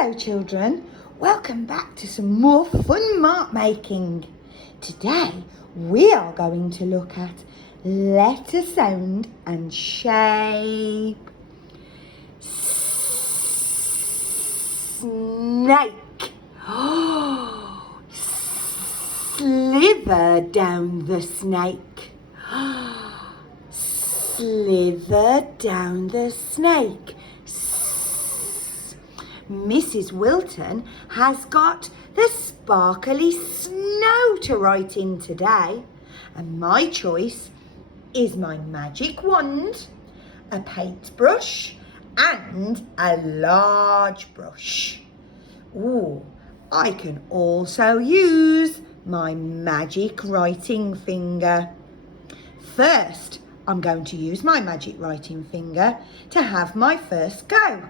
Hello children, welcome back to some more fun mark making. Today we are going to look at letter sound and shape. Snake. Sliver down the snake. Slither down the snake. Mrs. Wilton has got the sparkly snow to write in today, and my choice is my magic wand, a paintbrush and a large brush. Ooh, I can also use my magic writing finger. First, I'm going to use my magic writing finger to have my first go.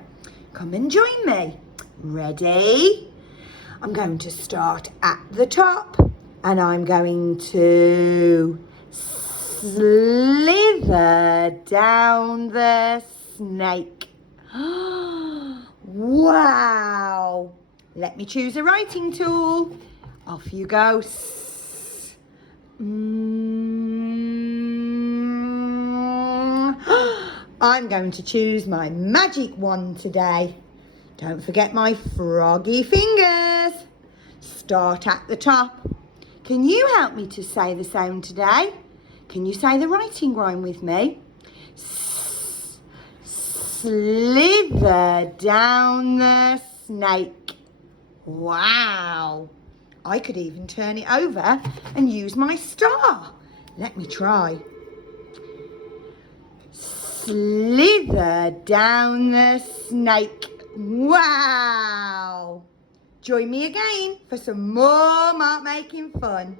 Come and join me. Ready? I'm going to start at the top and I'm going to slither down the snake. Wow! Let me choose a writing tool. Off you go. I'm going to choose my magic wand today. Don't forget my froggy fingers. Start at the top. Can you help me to say the sound today? Can you say the writing rhyme with me? Slither down the snake. Wow! I could even turn it over and use my star. Let me try. Slither down the snake. Wow! Join me again for some more mark making fun.